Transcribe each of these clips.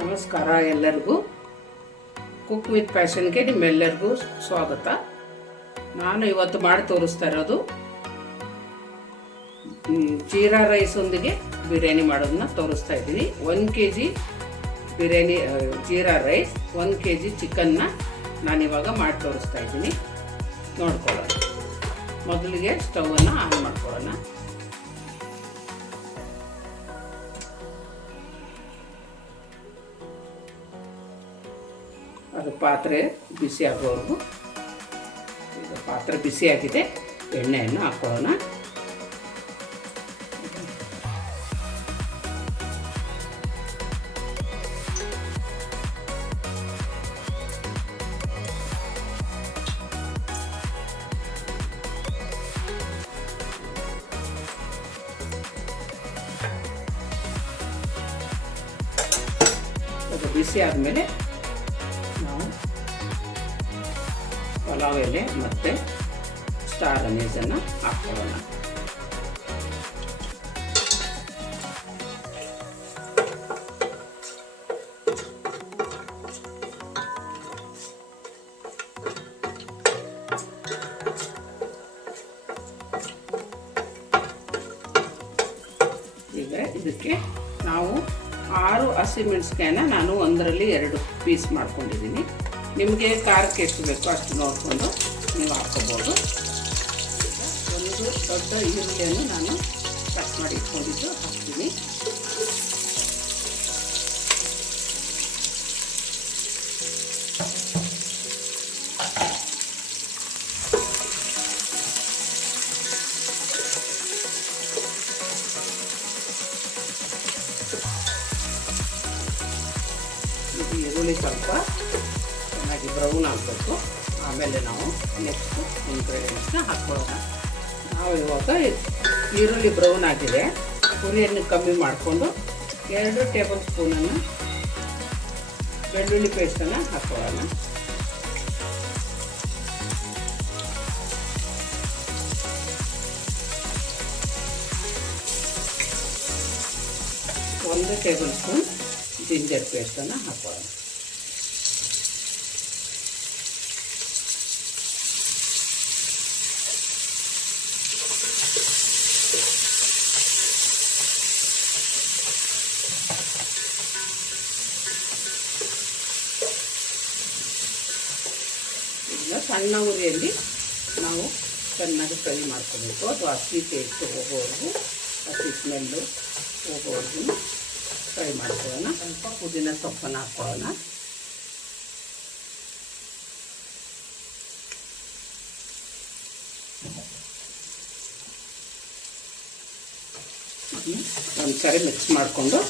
ನಮಸ್ಕಾರ ಎಲ್ಲರಿಗೂ. Cook with ಪ್ಯಾಷನ್ಗೆ ನಿಮ್ಮೆಲ್ಲರಿಗೂ ಸ್ವಾಗತ. ನಾನು ಇವತ್ತು ಮಾಡಿ ತೋರಿಸ್ತಾ ಇರೋದು ಜೀರಾ ರೈಸ್ ಒಂದಿಗೆ ಬಿರಿಯಾನಿ ಮಾಡೋದನ್ನ ತೋರಿಸ್ತಾ ಇದ್ದೀನಿ. 1 kg biryani jeera rice, 1 kg ಚಿಕನ್ನ ನಾನಿವಾಗ ಮಾಡಿ ತೋರಿಸ್ತಾ ಇದ್ದೀನಿ. ನೋಡ್ಕೊಳ್ಳೋಣ. ಮೊದಲಿಗೆ ಸ್ಟವನ್ನು ಆನ್ ಮಾಡ್ಕೊಳ್ಳೋಣ. ಅದು ಪಾತ್ರೆ ಬಿಸಿ ಆಗೋವರೆಗೂ. ಈಗ ಪಾತ್ರೆ ಬಿಸಿಯಾಗಿದೆ, ಎಣ್ಣೆಯನ್ನು ಹಾಕೊಳ್ಳೋಣ. ಅದು ಬಿಸಿ ಆದಮೇಲೆ ನಾವು ಪಲಾವ್ ಎಲೆ ಮತ್ತು ಸ್ಟಾರ್ ಅನೀಸನ್ನು ಹಾಕ್ಕೊಳ್ಳೋಣ. ಈಗ ಇದಕ್ಕೆ ನಾವು 6 ಹಸಿಮೆಣಸಿಕಾಯನ್ನ ನಾನು ಒಂದರಲ್ಲಿ 2 ಪೀಸ್ ಮಾಡ್ಕೊಂಡಿದ್ದೀನಿ. ನಿಮಗೆ ಖಾರಕ್ಕೆ ಎಷ್ಟು ಬೇಕೋ ಅಷ್ಟು ನೋಡಿಕೊಂಡು ನೀವು ಹಾಕ್ಕೋಬೋದು. ಒಂದು ದೊಡ್ಡ ಈರುಳ್ಳಿಯನ್ನು ನಾನು ಕಟ್ ಮಾಡಿ ಇಟ್ಕೊಂಡಿದ್ದು ಹಾಕ್ತೀನಿ. ಇದು ಈರುಳ್ಳಿ ಸ್ವಲ್ಪ ಚೆನ್ನಾಗಿ ಬ್ರೌನ್ ಆಗಬೇಕು. ಆಮೇಲೆ ನಾವು ನೆಕ್ಸ್ಟ್ ಇಂಗ್ರೀಡಿಯೆಂಟ್ಸ್ನ ಹಾಕ್ಕೊಳ್ಳೋಣ. ನಾವು ಇವಾಗ ಈರುಳ್ಳಿ ಬ್ರೌನ್ ಆಗಿದೆ, ಹುರಿಯನ್ನು ಕಮ್ಮಿ ಮಾಡಿಕೊಂಡು 2 ಟೇಬಲ್ ಸ್ಪೂನನ್ನು ಬೆಳ್ಳುಳ್ಳಿ ಪೇಸ್ಟನ್ನು ಹಾಕ್ಕೊಳ್ಳೋಣ. ಒಂದು ಟೇಬಲ್ ಸ್ಪೂನ್ ಜಿಂಜರ್ ಪೇಸ್ಟನ್ನು ಹಾಕ್ಕೊಳ್ಳೋಣ. ಈಗ ಸಣ್ಣ ಉರಿಯಲ್ಲಿ ನಾವು ಚೆನ್ನಾಗಿ ಫ್ರೈ ಮಾಡ್ಕೋಬೇಕು. ಅದು ಹಸಿ ಟೇಸ್ಟ್ ಹೋಗೋವರೆಗೂ, ಹಸಿ ಸ್ಮೆಲ್ಲು ಹೋಗೋವರೆಗೂ ಫ್ರೈ ಮಾಡ್ಕೊಳ್ಳೋಣ. ಸ್ವಲ್ಪ ಪುದೀನ ಸೊಪ್ಪನ್ನು ಹಾಕ್ಕೊಳ್ಳೋಣ. ಒಂದು ಸಾರಿ ಮಿಕ್ಸ್ ಮಾಡಿಕೊಂಡು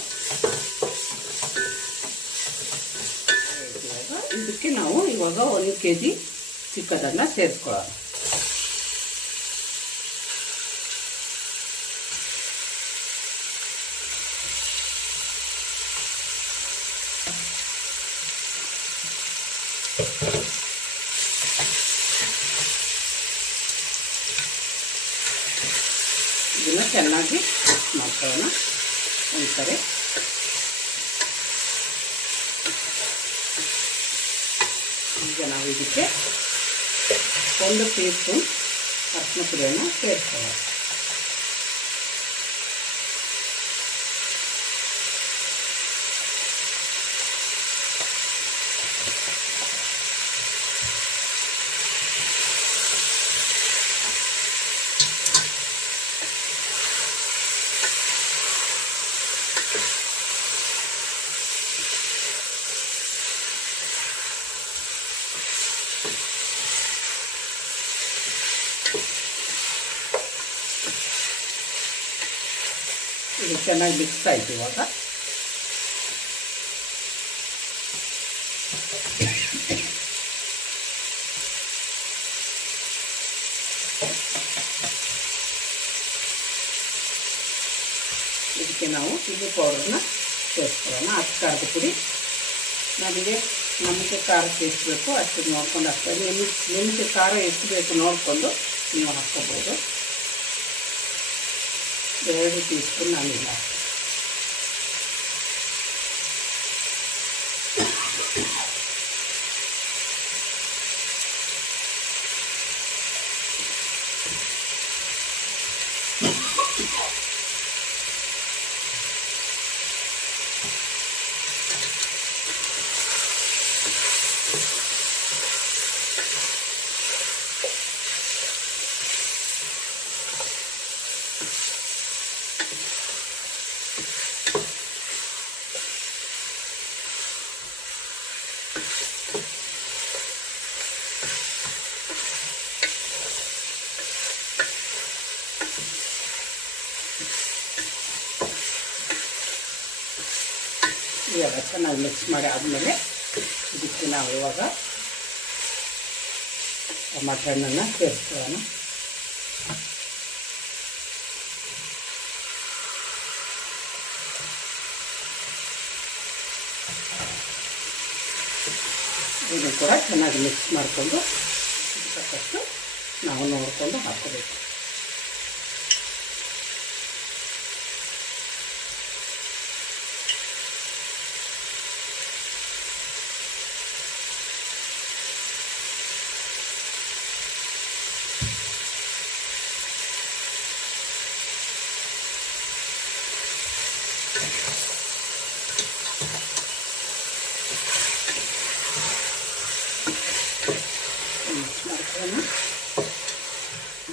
ಇದಕ್ಕೆ ನಾವು ಇವಾಗ 1 kg ಚಿಕನನ್ನು ಸೇರಿಸ್ಕೊಳ್ಳೋಣ. ಇದನ್ನು ಚೆನ್ನಾಗಿ ಮಿಕ್ಸ್ ಮಾಡ್ಕೊಳ್ಳೋಣ ಒಂದು ಸರಿ. ಈಗ ನಾವು ಇದಕ್ಕೆ 1 ಟೀ ಸ್ಪೂನ್ ಅರಿಶಿನ ಪುಡಿಯನ್ನು ಸೇರಿಸ್ಕೊಳ್ಳೋಣ. ಇದು ಚೆನ್ನಾಗಿ ಮಿಕ್ಸ್ ಆಯಿತು. ಇವಾಗ ಇದಕ್ಕೆ ನಾವು ಚಿಲ್ಲಿ ಪೌಡರ್ನ ಸೇರಿಸ್ಕೊಳ್ಳೋಣ. ಅಷ್ಟು ಖಾರದ ಪುಡಿ ನಮಗೆ ಖಾರಕ್ಕೆ ಎಷ್ಟು ಬೇಕೋ ಅಷ್ಟು ನೋಡ್ಕೊಂಡು ಹಾಕ್ತಾರೆ. ನಿಮಗೆ ಖಾರ ಎಷ್ಟು ಬೇಕು ನೋಡಿಕೊಂಡು ನೀವು ಹಾಕ್ಕೋಬೋದು. 2 ಟೀ ಸ್ಪೂನ್ ನಾನಿಲ್ಲ. ಇವಾಗ ಚೆನ್ನಾಗಿ ಮಿಕ್ಸ್ ಮಾಡಿ ಆದಮೇಲೆ ಇದಕ್ಕೆ ನಾವು ಇವಾಗ ಮಟನನ್ನು ಸೇರಿಸ್ಕೊಳ್ಳೋಣ. ಇದನ್ನು ಕೂಡ ಚೆನ್ನಾಗಿ ಮಿಕ್ಸ್ ಮಾಡಿಕೊಂಡು ಸಾಕಷ್ಟು ನಾವು ನೋಡಿಕೊಂಡು ಹಾಕೋಬೇಕು.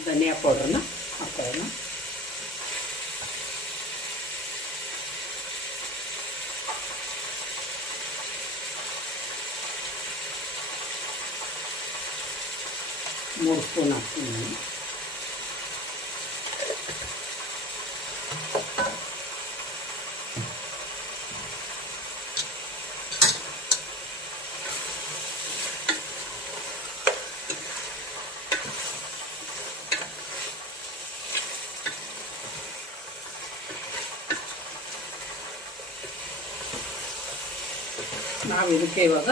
ಧನಿಯಾ ಪೌಡ್ರನ್ನ ಹಾಕೋಣ. ಮೂರು ಸ್ಪೂನ್ ಹಾಕ್ತೀನಿ ನಾನು. ನಾವು ಇದಕ್ಕೆ ಇವಾಗ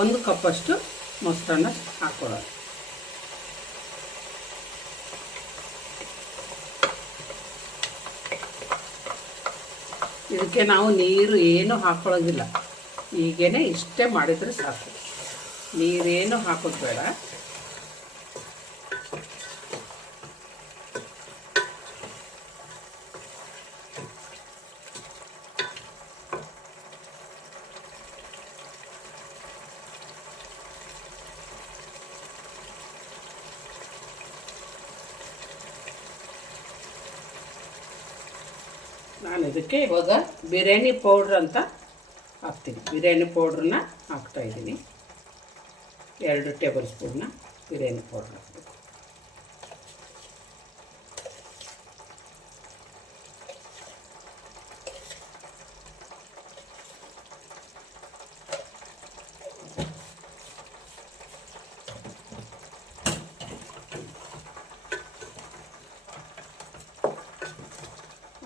1 ಕಪ್ಪಷ್ಟು ಮೊಸರನ್ನ ಹಾಕೊಳ್ಳೋಣ. ಇದಕ್ಕೆ ನಾವು ನೀರು ಏನು ಹಾಕೊಳ್ಳೋದಿಲ್ಲ, ಹೀಗೇ ಇಷ್ಟೇ ಮಾಡಿದರೆ ಸಾಕು, ನೀರೇನು ಹಾಕೋದು ಬೇಡ. ನಾನು ಇದಕ್ಕೆ ಇವಾಗ ಬಿರಿಯಾನಿ ಪೌಡ್ರ್ ಅಂತ ಹಾಕ್ತೀನಿ. ಬಿರಿಯಾನಿ ಪೌಡ್ರನ್ನ ಹಾಕ್ತಾಯಿದ್ದೀನಿ. 2 ಟೇಬಲ್ ಸ್ಪೂನ್ನ ಬಿರಿಯಾನಿ ಪೌಡ್ರ್ ಹಾಕ್ತೀನಿ.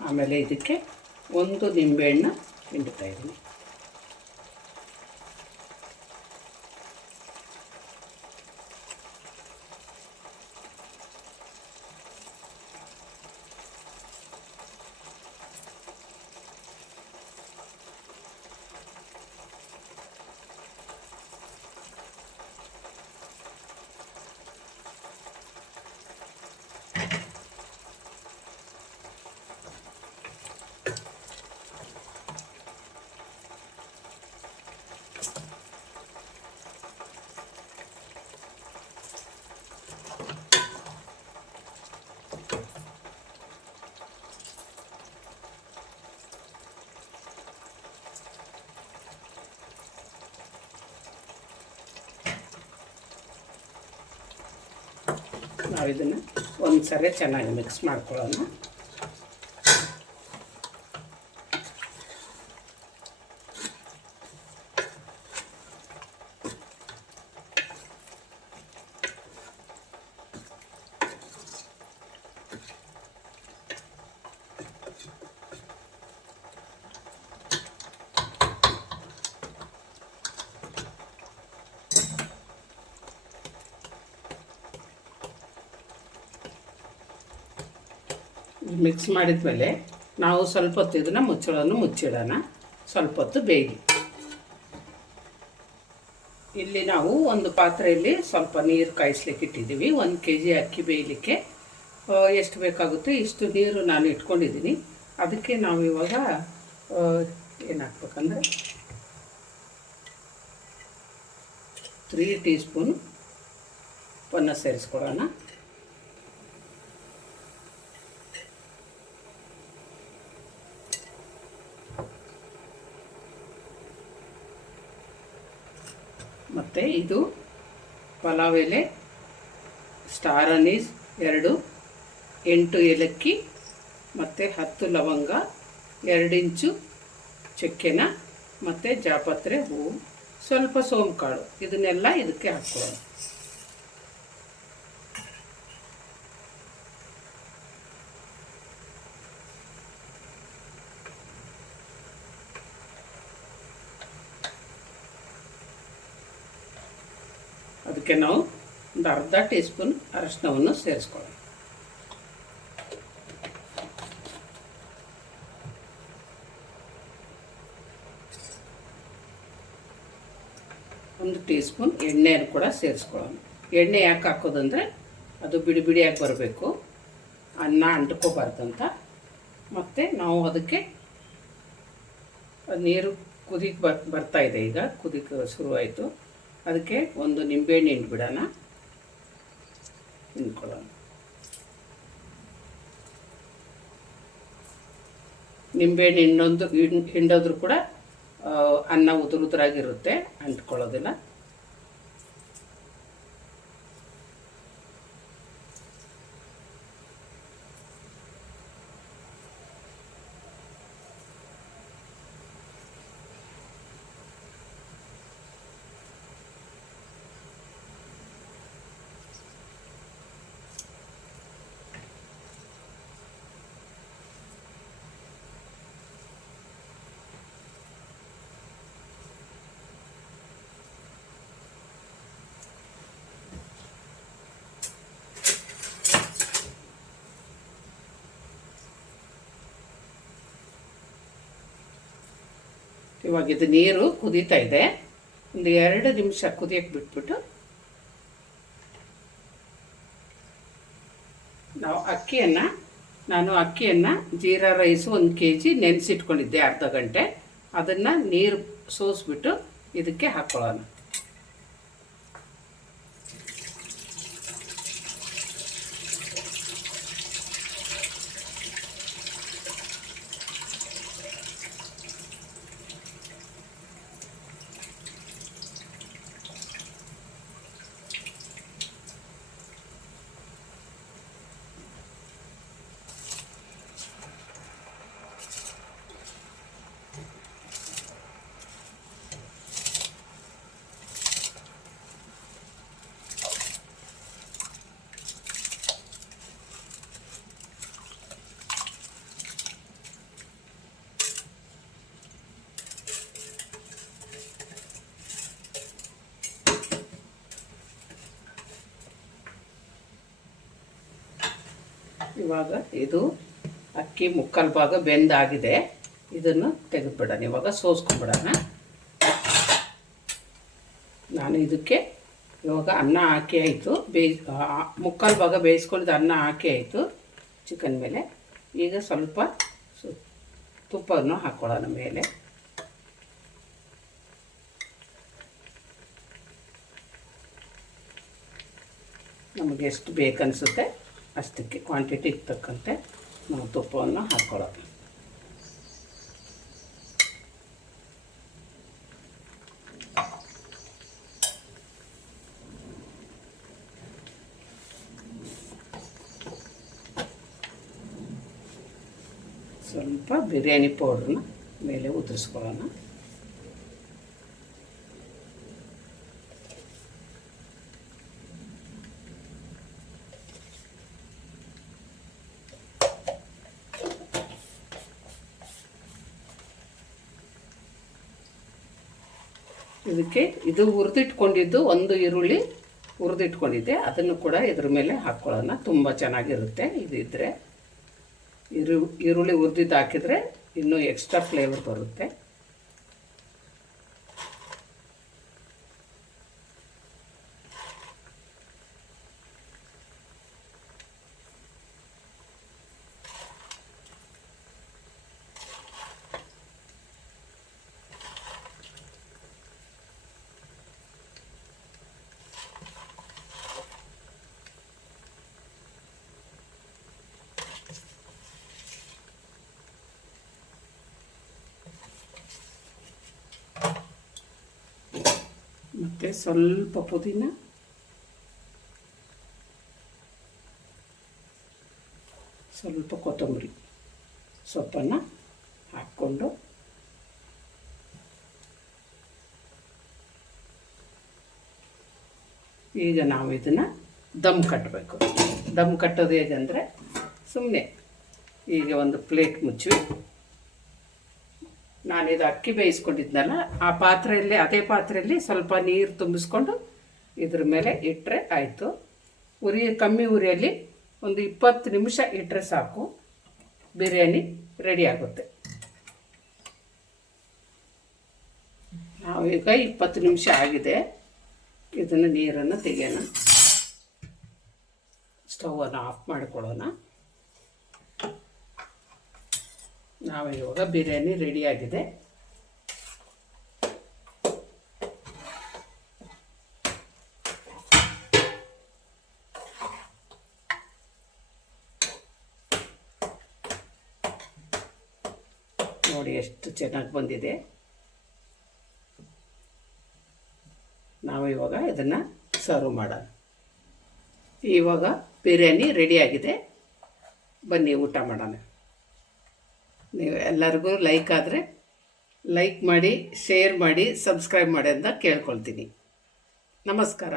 ಆಮೇಲೆ ಇದಕ್ಕೆ 1 ನಿಂಬೆಹಣ್ಣು ಹಿಂಡ್ತಾ ಇದ್ದೀನಿ. ನಾವು ಇದನ್ನು ಒಂದು ಸರಿ ಚೆನ್ನಾಗಿ ಮಿಕ್ಸ್ ಮಾಡ್ಕೊಳ್ಳೋಣ. ಮಿಕ್ಸ್ ಮಾಡಿದ್ಮೇಲೆ ನಾವು ಸ್ವಲ್ಪ ಹೊತ್ತು ಇದನ್ನು ಮುಚ್ಚಿಡೋಣ. ಸ್ವಲ್ಪ ಹೊತ್ತು ಬೇಯಲಿ. ಇಲ್ಲಿ ನಾವು ಒಂದು ಪಾತ್ರೆಯಲ್ಲಿ ಸ್ವಲ್ಪ ನೀರು ಕಾಯಿಸ್ಲಿಕ್ಕೆ ಇಟ್ಟಿದ್ದೀವಿ. 1 kg ಅಕ್ಕಿ ಬೇಯಲಿಕ್ಕೆ ಎಷ್ಟು ಬೇಕಾಗುತ್ತೆ ಇಷ್ಟು ನೀರು ನಾನು ಇಟ್ಕೊಂಡಿದ್ದೀನಿ. ಅದಕ್ಕೆ ನಾವು ಇವಾಗ ಏನು ಹಾಕ್ಬೇಕಂದ್ರೆ 3 ಟೀ ಸ್ಪೂನ್ ಉಪ್ಪನ್ನು ಸೇರಿಸ್ಕೊಳ್ಳೋಣ. ಮತ್ತು ಇದು ಪಲಾವ್ ಎಲೆ, ಸ್ಟಾರ್ ಅನೀಸ್ 2, 8 ಏಲಕ್ಕಿ ಮತ್ತು 10 ಲವಂಗ, 2 ಇಂಚು ಚಕ್ಕೆನ ಮತ್ತು ಜಾಪತ್ರೆ ಹೂವು, ಸ್ವಲ್ಪ ಸೋಂಕಾಳು, ಇದನ್ನೆಲ್ಲ ಇದಕ್ಕೆ ಹಾಕ್ಕೊಳ್ಳೋಣ. ಅದಕ್ಕೆ ನಾವು ಒಂದು ಅರ್ಧ ಟೀ ಸ್ಪೂನ್ ಅರಿಶಿನವನ್ನು ಸೇರಿಸ್ಕೊಳ್ಳೋಣ. ಒಂದು ಟೀ ಸ್ಪೂನ್ ಎಣ್ಣೆಯನ್ನು ಕೂಡ ಸೇರಿಸ್ಕೊಳ್ಳೋಣ. ಎಣ್ಣೆ ಯಾಕೆ ಹಾಕೋದಂದರೆ ಅದು ಬಿಡಿ ಬಿಡಿಯಾಗಿ ಬರಬೇಕು, ಅನ್ನ ಅಂಟ್ಕೋಬಾರ್ದಂತ. ಮತ್ತು ನಾವು ಅದಕ್ಕೆ ನೀರು ಕುದಿಗೆ ಬರ್ತಾ ಇದೆ, ಈಗ ಕುದಿಗೆ ಶುರುವಾಯಿತು. ಅದಕ್ಕೆ ಒಂದು ನಿಂಬೆಹಣ್ಣು ಹಿಂಡ್ಬಿಡೋಣ, ಹಿಂಡ್ಕೊಳ್ಳೋಣ. ನಿಂಬೆಹಣ್ಣು ಹಿಂಡೋದ್ರೂ ಕೂಡ ಅನ್ನ ಉದುರಾಗಿರುತ್ತೆ, ಅಂಟ್ಕೊಳ್ಳೋದಿಲ್ಲ. ಇವಾಗ ಇದು ನೀರು ಕುದೀತಾ ಇದೆ, ಒಂದು 2 ನಿಮಿಷ ಕುದಿಯಕ್ಕೆ ಬಿಟ್ಬಿಟ್ಟು ನಾನು ಅಕ್ಕಿಯನ್ನು ಜೀರಾ ರೈಸು 1 kg ನೆನೆಸಿಟ್ಕೊಂಡಿದ್ದೆ ಅರ್ಧ ಗಂಟೆ. ಅದನ್ನು ನೀರು ಸೋಸಿಬಿಟ್ಟು ಇದಕ್ಕೆ ಹಾಕ್ಕೊಳ್ಳೋಣ. ಇವಾಗ ಇದು ಅಕ್ಕಿ ಮುಕ್ಕಾಲು ಭಾಗ ಬೆಂದಾಗಿದೆ, ಇದನ್ನು ತೆಗೆದುಬಿಡೋಣ. ಇವಾಗ ಸೋಸ್ಕೊಂಡ್ಬಿಡೋಣ. ನಾನು ಇದಕ್ಕೆ ಇವಾಗ ಅನ್ನ ಹಾಕಿ ಆಯಿತು, ಮುಕ್ಕಾಲು ಭಾಗ ಬೇಯಿಸ್ಕೊಂಡಿದ್ದು ಅನ್ನ ಹಾಕಿ ಆಯಿತು ಚಿಕನ್ ಮೇಲೆ. ಈಗ ಸ್ವಲ್ಪ ತುಪ್ಪವನ್ನು ಹಾಕ್ಕೊಳ್ಳೋಣ ಮೇಲೆ. ನಮಗೆ ಎಷ್ಟು ಬೇಕನ್ನಿಸುತ್ತೆ ಅಷ್ಟಕ್ಕೆ ಕ್ವಾಂಟಿಟಿಗೆ ತಕ್ಕಂತೆ ನಾವು ತುಪ್ಪವನ್ನು ಹಾಕ್ಕೊಳ್ಳೋಣ. ಸ್ವಲ್ಪ ಬಿರಿಯಾನಿ ಪೌಡ್ರನ್ನ ಮೇಲೆ ಉದುರಿಸ್ಕೊಳ್ಳೋಣ. ಇದಕ್ಕೆ ಇದು ಹುರಿದಿಟ್ಕೊಂಡಿದ್ದು 1 ಈರುಳ್ಳಿ ಹುರಿದಿಟ್ಕೊಂಡಿದ್ದೆ, ಅದನ್ನು ಕೂಡ ಇದ್ರ ಮೇಲೆ ಹಾಕ್ಕೊಳ್ಳೋಣ. ತುಂಬ ಚೆನ್ನಾಗಿರುತ್ತೆ ಇದಿದ್ದರೆ. ಈರುಳ್ಳಿ ಹುರಿದಿದ್ದು ಹಾಕಿದರೆ ಇನ್ನೂ ಎಕ್ಸ್ಟ್ರಾ ಫ್ಲೇವರ್ ಬರುತ್ತೆ. ಸ್ವಲ್ಪ ಪುದೀನ, ಸ್ವಲ್ಪ ಕೊತ್ತಂಬರಿ ಸೊಪ್ಪನ್ನು ಹಾಕ್ಕೊಂಡು ಈಗ ನಾವು ಇದನ್ನು ದಮ್ ಕಟ್ಟಬೇಕು. ದಮ್ ಕಟ್ಟೋದು ಹೇಗೆಂದರೆ, ಸುಮ್ಮನೆ ಈಗ ಒಂದು ಪ್ಲೇಟ್ ಮುಚ್ಚಿ, ನಾನಿದು ಅಕ್ಕಿ ಬೇಯಿಸ್ಕೊಂಡಿದ್ನಲ್ಲ ಆ ಪಾತ್ರೆಯಲ್ಲಿ, ಅದೇ ಪಾತ್ರೆಯಲ್ಲಿ ಸ್ವಲ್ಪ ನೀರು ತುಂಬಿಸ್ಕೊಂಡು ಇದ್ರ ಮೇಲೆ ಇಟ್ಟರೆ ಆಯಿತು. ಕಮ್ಮಿ ಉರಿಯಲ್ಲಿ ಒಂದು 20 ನಿಮಿಷ ಇಟ್ಟರೆ ಸಾಕು, ಬಿರಿಯಾನಿ ರೆಡಿ ಆಗುತ್ತೆ. ನಾವೀಗ 20 ನಿಮಿಷ ಆಗಿದೆ. ಇದನ್ನು ನೀರನ್ನು ತೆಗೆಯೋಣ, ಸ್ಟವನ್ನು ಆಫ್ ಮಾಡಿಕೊಳ್ಳೋಣ. ನಾವಿವಾಗ ಬಿರಿಯಾನಿ ರೆಡಿಯಾಗಿದೆ. ನೋಡಿ ಎಷ್ಟು ಚೆನ್ನಾಗಿ ಬಂದಿದೆ. ನಾವು ಇವಾಗ ಇದನ್ನು ಸರ್ವ್ ಮಾಡೋಣ. ಇವಾಗ ಬಿರಿಯಾನಿ ರೆಡಿಯಾಗಿದೆ, ಬನ್ನಿ ಊಟ ಮಾಡೋಣ. ನೀವು ಎಲ್ಲರಿಗೂ ಲೈಕ್ ಆದರೆ ಲೈಕ್ ಮಾಡಿ, ಶೇರ್ ಮಾಡಿ, ಸಬ್ಸ್ಕ್ರೈಬ್ ಮಾಡಿ ಅಂತ ಕೇಳ್ಕೊಳ್ತೀನಿ. ನಮಸ್ಕಾರ.